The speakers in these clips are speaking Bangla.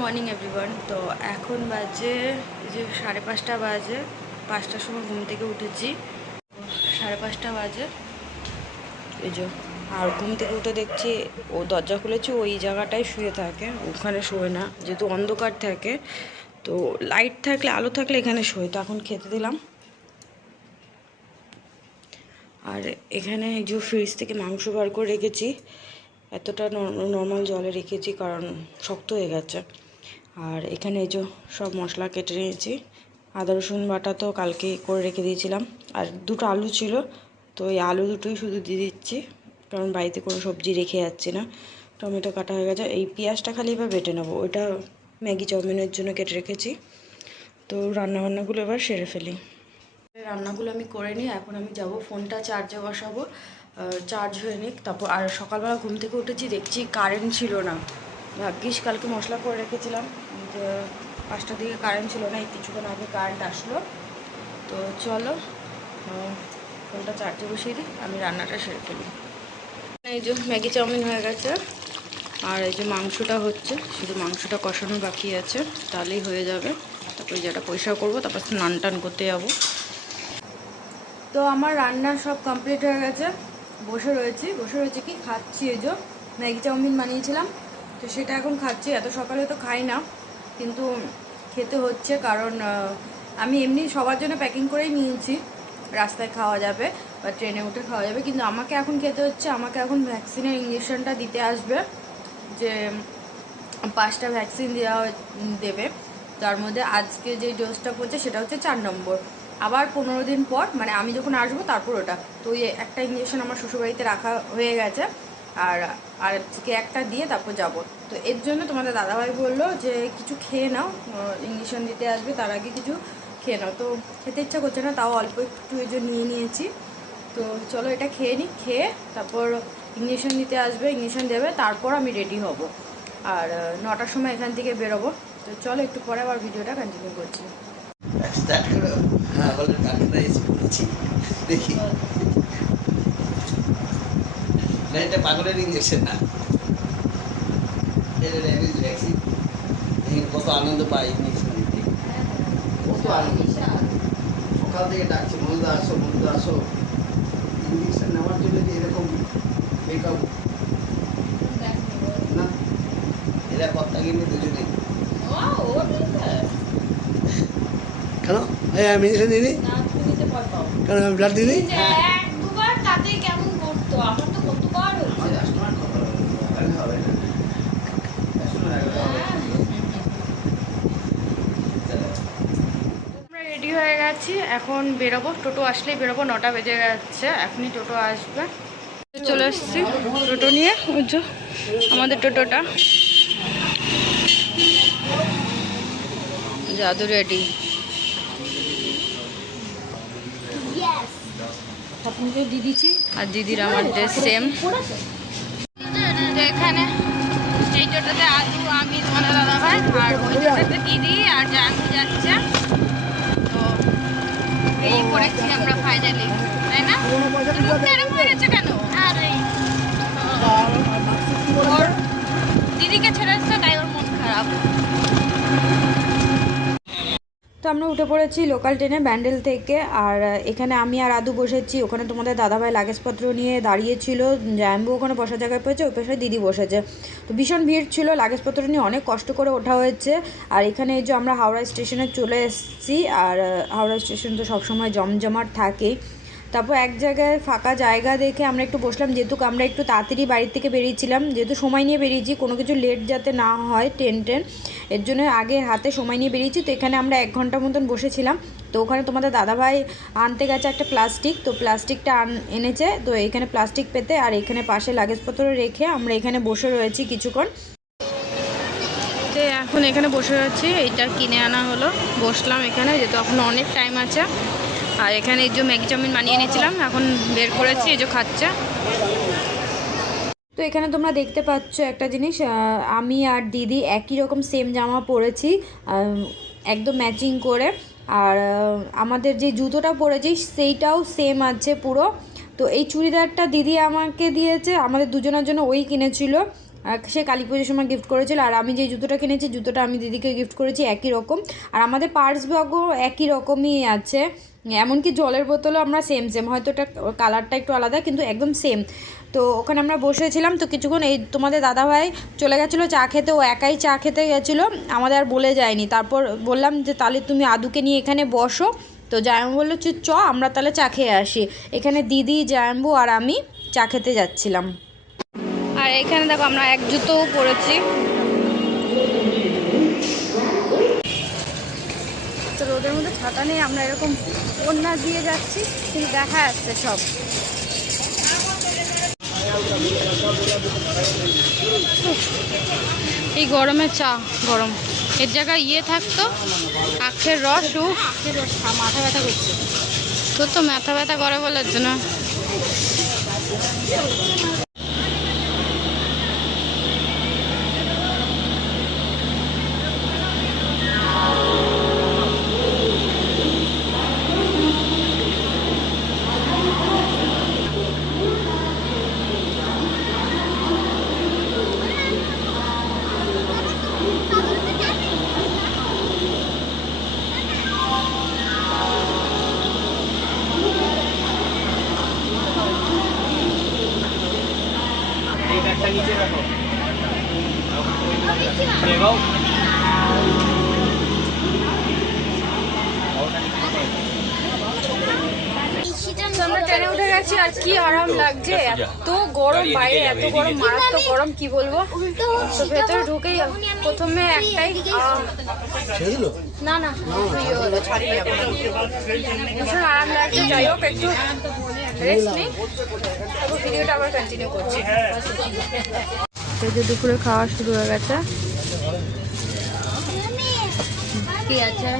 Morning everyone. তো এখন বাজে যে 5:30 বাজে, 5টার সময় ঘুম থেকে উঠেছি, 5:30 বাজে এই যে। আর ঘুম থেকে উঠে দেখছি ও দরজা খুলেছে, ওই জায়গাটায় শুয়ে থাকে, ওখানে শোয় না, যেহেতু অন্ধকার থাকে। তো লাইট থাকলে, আলো থাকলে এখানে শোয়। তো এখন খেতে দিলাম। আর এখানে এই যে ফ্রিজ থেকে মাংস বার করে রেখেছি, এতটা নর্মাল জলে রেখেছি কারণ শক্ত হয়ে গেছে। আর এখানে এই যে সব মশলা কেটে নিয়েছি। আদা রসুন বাটা তো কালকে করে রেখে দিয়েছিলাম। আর দুটো আলু ছিল, তো এই আলু দুটোই শুধু দিয়ে দিচ্ছি, কারণ বাড়িতে কোনো সবজি রেখে যাচ্ছি না। টমেটো কাটা হয়ে গেছে, এই পেঁয়াজটা খালি এবার বেটে নেবো, ওইটা ম্যাগি চাউমিনের জন্য কেটে রেখেছি। তো রান্নাবান্নাগুলো এবার সেরে ফেলি। রান্নাগুলো আমি করে নিই, এখন আমি যাব ফোনটা চার্জে বসাবো, চার্জ হয়ে নিক তারপর। আর সকালবেলা ঘুম থেকে উঠেছি, দেখছি কারেন্ট ছিল না। ভাগ্যিস কালকে মশলা করে রেখেছিলাম, যে 5টার দিকে কারেন্ট ছিল না, এই কিছুক্ষণ আগে কারেন্ট আসলো। তো চলো ফোনটা চার্জে বসিয়ে দিই, আমি রান্নাটা সেরে ফেলি। এই যে ম্যাগি চাউমিন হয়ে গেছে, আর এই যে মাংসটা হচ্ছে, শুধু মাংসটা কষানো বাকি আছে, তাহলেই হয়ে যাবে। তারপরে যেটা পরিষ্কার করবো, তারপর স্নান টান করতে যাবো। তো আমার রান্না সব কমপ্লিট হয়ে গেছে, বসে রয়েছি কি খাচ্ছি। এই যে ম্যাগি চাউমিন বানিয়েছিলাম, তো সেটা এখন খাচ্ছি। এত সকালে তো খাই না, কিন্তু খেতে হচ্ছে, কারণ আমি এমনি সবার জন্য প্যাকিং করেই নিয়েছি, রাস্তায় খাওয়া যাবে বা ট্রেনে উঠে খাওয়া যাবে, কিন্তু আমাকে এখন খেতে হচ্ছে। আমাকে এখন ভ্যাকসিনের ইঞ্জেকশনটা দিতে আসবে, যে 5টা ভ্যাকসিন দেবে। তার মধ্যে আজকে যে ডোজটা পড়ছে সেটা হচ্ছে 4 নম্বর। আবার 15 দিন পর, মানে আমি যখন আসবো তারপর ওটা। তো ওই একটা ইঞ্জেকশন আমার শ্বশুরবাড়িতে রাখা হয়ে গেছে, আর আজকে একটা দিয়ে তারপর যাব। তো এর জন্য তোমাদের দাদাভাই বললো যে কিছু খেয়ে নাও, ইঞ্জেকশন দিতে আসবে তার আগে কিছু খেয়ে নাও। তো খেতে ইচ্ছা করছে না, তাও অল্প একটু এই জন্য নিয়ে নিয়েছি। তো চলো এটা খেয়ে নিই, খেয়ে তারপর ইঞ্জেকশন দিতে আসবে, ইঞ্জেকশন দেবে, তারপর আমি রেডি হব। আর 9টার সময় এখান থেকে বেরোবো। তো চলো একটু পরে আবার ভিডিওটা কন্টিনিউ করছি। দেখি এটা পাগলের ইঞ্জেকশন না, কত আনন্দ পাই ইঞ্জেকশন দিতে, কত আনন্দ। সকাল থেকে ডাকছে বন্ধু আসো, বন্ধু আসো, ইঞ্জেকশন নেওয়ার জন্য যে এরকম মেকআপ না, এরা কর্তা কিনে দুজনে কেন আমি ইঞ্জেকশন দিইনি, কেন আমি ব্লাড দিইনি। আমরা রেডি হয়ে গেছি, এখন বেরোবো। টোটো আসলেই বেরোবো, 9টা বেজে যাচ্ছে, এখনই টোটো আসবে। চলে এসেছি টোটো নিয়ে, ওই যে আমাদের টোটোটা জাদু রেডি। আপনাকে দিয়ে দিচ্ছি, আর দিদির আমার ড্রেস সেম। এখানে এই টোটোতে আলু, আমি, তোমাদের দাদা ভাই, আর ওই টোটোতে দিদি আর জানু যাচ্ছে। তো এই পড়েছি আমরা ফাইনালি, তাই না? এরকম হয়ে গেছে কেন? আর ওর দিদিকে ছেড়ে এসছে, তাই ওর মন খারাপ। তো আমরা উঠে পড়েছি লোকাল ট্রেনে ব্যান্ডেল থেকে। আর এখানে আমি আর আদু বসেছি, ওখানে তোমাদের দাদাভাই লাগেজপত্র নিয়ে দাঁড়িয়েছিল, জ্যাম্বু ওখানে বসার জায়গায় পেয়েছে, ওই পাশে দিদি বসেছে। তো ভীষণ ভিড় ছিল, লাগেজপত্র নিয়ে অনেক কষ্ট করে ওঠা হয়েছে। আর এখানে এই যে আমরা হাওড়া স্টেশনে চলে এসেছি, আর হাওড়া স্টেশন তো সবসময় জমজমাট থাকেই। তারপর এক জায়গায় ফাঁকা জায়গা দেখে আমরা একটু বসলাম, যেহেতু আমরা একটু তাড়াতাড়ি বাড়ির থেকে বেরিয়েছিলাম, যেহেতু সময় নিয়ে বেরিয়েছি, কোনো কিছু লেট যাতে না হয় ট্রেন, এর জন্য আগে হাতে সময় নিয়ে বেরিয়েছি। তো এখানে আমরা 1 ঘন্টার মতন বসেছিলাম। তো ওখানে তোমাদের দাদাভাই আনতে গেছে একটা প্লাস্টিক, তো প্লাস্টিকটা এনেছে। তো এখানে প্লাস্টিক পেতে, আর এখানে পাশে লাগেজপত্র রেখে আমরা এখানে বসে রয়েছি কিছুক্ষণ। তো এখন এখানে বসে আছি, এইটা কিনে আনা হলো, বসলাম এখানে, যেহেতু এখন অনেক টাইম আছে। আর এখানে এই যে ম্যাগি চাউমিন বানিয়ে নিয়েছিলাম, এখন বের করেছি, এই যে খাচ্ছে। তো এখানে তোমরা দেখতে পাচ্ছ একটা জিনিস, আমি আর দিদি একই রকম সেম জামা পরেছি, একদম ম্যাচিং করে। আর আমাদের যে জুতোটা পরেছি সেইটাও সেম আছে পুরো। তো এই চুড়িদারটা দিদি আমাকে দিয়েছে, আমাদের দুজনের জন্য ওই কিনেছিল। সে কালী পুজোর সময় গিফট করেছিল। আর আমি যে জুতোটা কিনেছি, জুতোটা আমি দিদিকে গিফট করেছি, একই রকম। আর আমাদের পার্স ব্যাগও একই রকমই আছে, এমনকি জলের বোতলও আমরা সেম সেম, হয়তো ওটা কালারটা একটু আলাদা কিন্তু একদম সেম। তো ওখানে আমরা বসেছিলাম, তো কিছুক্ষণ এই তোমাদের দাদাভাই চলে গেছিলো চা খেতে, ও একাই চা খেতে গেছিলো, আমাদের আর বলে যায়নি। তারপর বললাম যে তাহলে তুমি আদুকে নিয়ে এখানে বসো, তো জায়াম্বু বললো আমরা তাহলে চা খেয়ে আসি। এখানে দিদি, জায়াম্বু আর আমি চা খেতে যাচ্ছিলাম। আর এখানে দেখো আমরা এক জুতোও পরেছি। তো রোদের মধ্যে ছাতা নেই, আমরা এরকম ওড়না দিয়ে যাচ্ছি, কিন্তু দেখা যাচ্ছে সব। এই গরমে চা গরম, এর জায়গায় থাকতো আখের রস, আখের রস মাথা ব্যথা করছে। তোর তো মাথা ব্যথা করে বলার জন্য। আমরা ট্রেনে উঠে গেছি, আর কি আরাম লাগছে, এত গরম বাইরে, এত গরম, মারাত্মক গরম, কি বলবো। তো ভেতরে ঢুকেই প্রথমে একটাই না না ছাড়িয়ে যাবে, ভীষণ আরাম লাগছে। যাই হোক, একটু রেস্ট নিই, তারপর ভিডিওটা আবার কন্টিনিউ করছি। এই যে দুপুরে খাওয়া শুরু হয়ে গেছে। কি আছে?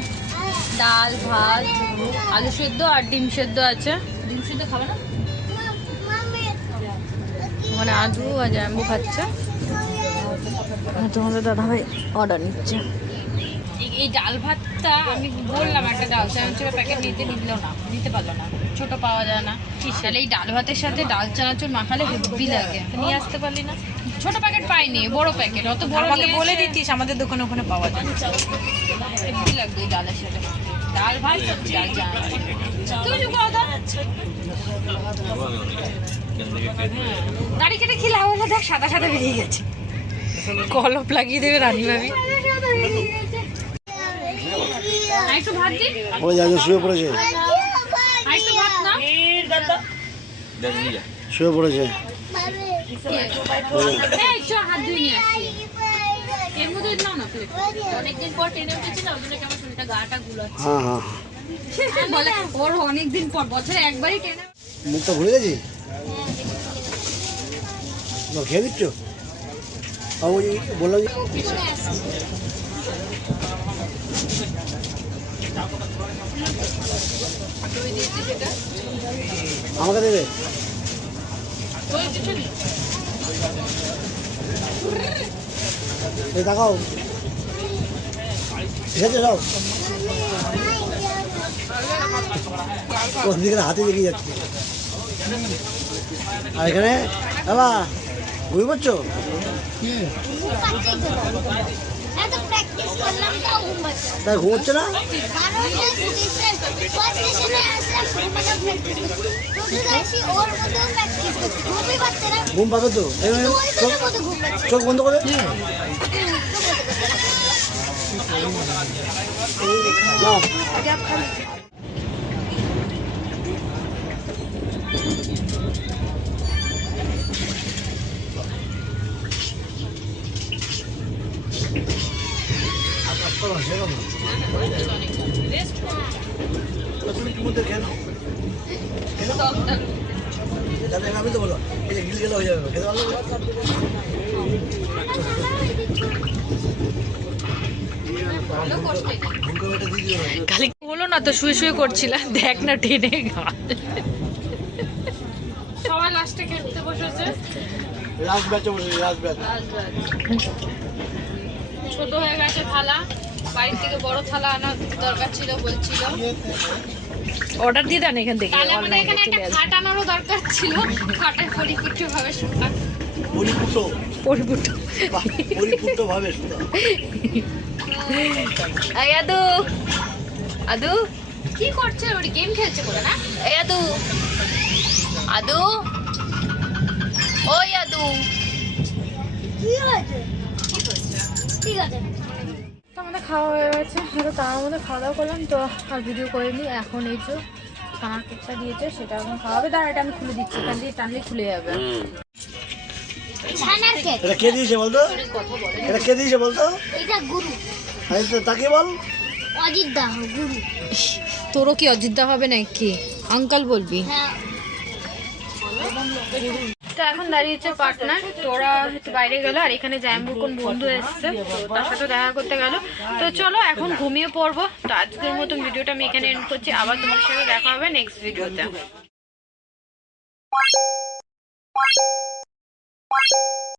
ডাল, ভাত, আলু সেদ্ধ আর ডিম সেদ্ধ আছে। ডিম সেদ্ধ খাবে না? মানে আদু আর জাম্বু খাচ্ছে, তোমাদের দাদাভাই অর্ডার নিচ্ছে। এই ডাল ভাতটা আমি বললাম একটা ডাল চানাচুরের প্যাকেট নিতে পারলো না, ছোট পাওয়া যায় না। তাহলে এই ডাল ভাতের সাথে ডাল চানাচুর মাখালে হেব্বি লাগে, নিয়ে আসতে পারলি না? ছোট প্যাকেট পাইনি, বড় প্যাকেট, অত বড় বলে দিতিস, আমাদের দোকানে ওখানে পাওয়া যায়। হেব্বি লাগবে এই ডালের সাথে, ডাল ভাত ডাল চানাচুর। দাড়ি কেটে খেলে আমার দেখ সাদা সাদা বেরিয়ে গেছে, কলপ লাগিয়ে দেবে রানী ভাবি। একটু ভাত দিন, ওই যাচ্ছে শুয়ে পড়েছে, একটু ভাত না, শুয়ে পড়েছে। হাত ধুয়ে নিয়ে আসি, এর মধ্যে নাও না প্লেট। অনেকদিন পর ট্রেনে উঠেছি না, ওই জন্য কেমন শরীরটা গাটা গুলাচ্ছে। হ্যাঁ হ্যাঁ, বলে ওর অনেকদিন পর, বছরে একবারই ট্রেনে। মুখটা ভুলে গেছি, খেয়ে দিচ্ছ? বললাম আমাকে দেবে, দেখাও ঠিক আছে সব, কোন দিকে হাতে দেখিয়ে যাচ্ছে। আর এখানে বাবা ঘুমিয়ে পড়ছো? তাই ঘুমোচ্ছে না? ঘুম পাবে তো, চোখ বন্ধ করে না। আমি তো বলো এই যে গিল গেলে হয়ে যাবে, খেতে পারলো খালি বলো না তো, শুয়ে শুয়ে করছিলাম, দেখ না টেনে গাল। সবাই লাস্টে খেলতে বসেছে, লাস্ট ব্যাচে বসেছে, লাস্ট ব্যাচ। ছোট হয়ে গেছে থালা, বাড়ির থেকে বড় থালা আনার দরকার ছিল বলছিল, অর্ডার দিয়ে দেন এখান থেকে। তাহলে আমাদের এখানে একটা খাট আনারও দরকার ছিল, খাটের পরিপুষ্ট ভাবে শোকা। পরিপুটো পরিপুট পরিপুটো ভাবে শুধু এই আদু আদু কি করছে? ওর গেম খেলছে বলে না? এই আদু আদু ওই আদু কি হয়েছে? ঠিক আছে। তো আমাদের খাওয়া হয়ে গেছে, হয়তো তার মধ্যে খাওয়া দাওয়া করলাম তো আর ভিডিও করিনি। এখন এই যে ছানার কেকটা দিয়েছে সেটা এখন খাওয়া হবে। দাঁড়া এটা আমি খুলে দিচ্ছি, এখান দিয়ে টানলে খুলে যাবে। ছানার কেক। এটা কে দিয়েছে বলতো? এটা কে দিয়েছে বলতো? এটা গুরু। আরে তো তাকে বল। অজিত দা গুরু। তোরও কি অযোধ্যা হবে নাকি? আঙ্কাল বলবি। হ্যাঁ। তো এখন দাঁড়িয়েছে পার্টনার, তোরা হচ্ছে বাইরে গেল আর এখানে জায়াম্বুর কোন বন্ধু এসছে তো তার সাথে দেখা করতে গেল। তো চলো এখন ঘুমিয়ে পড়বো। তো আজকের মতন ভিডিওটা আমি এখানে এন্ড করছি, আবার তোমার সাথে দেখা হবে নেক্সট ভিডিওতে।